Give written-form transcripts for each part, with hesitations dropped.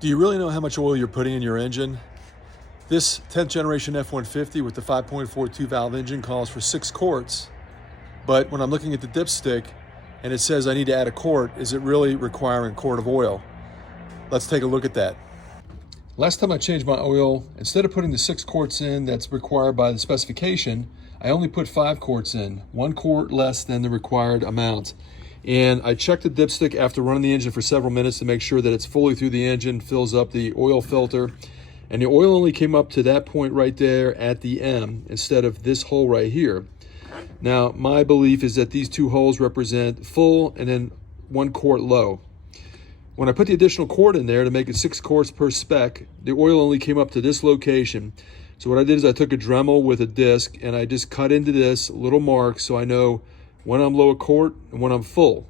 Do you really know how much oil you're putting in your engine? This 10th generation F-150 with the 5.42 valve engine calls for 6 quarts, but when I'm looking at the dipstick and it says I need to add a quart, is it really requiring a quart of oil? Let's take a look at that. Last time I changed my oil, instead of putting the 6 quarts in that's required by the specification, I only put 5 quarts in, 1 quart less than the required amount. And I checked the dipstick after running the engine for several minutes to make sure that it's fully through the engine, fills up the oil filter. And the oil only came up to that point right there at the M instead of this hole right here. Now, my belief is that these two holes represent full and then 1 quart low. When I put the additional quart in there to make it 6 quarts per spec, the oil only came up to this location. So what I did is I took a Dremel with a disc and I just cut into this little mark so I know when I'm low a quart and when I'm full.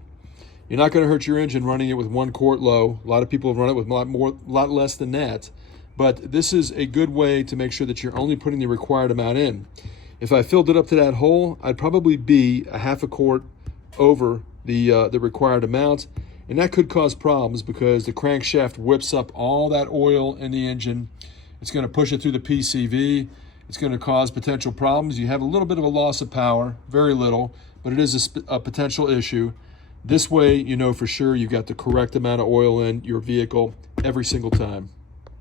You're not going to hurt your engine running it with 1 quart low. A lot of people run it with a lot less than that. But this is a good way to make sure that you're only putting the required amount in. If I filled it up to that hole, I'd probably be a half a quart over the required amount. And that could cause problems because the crankshaft whips up all that oil in the engine. It's going to push it through the PCV. It's going to cause potential problems. You have a little bit of a loss of power, very little, but it is a potential issue. This way, you know for sure you've got the correct amount of oil in your vehicle every single time.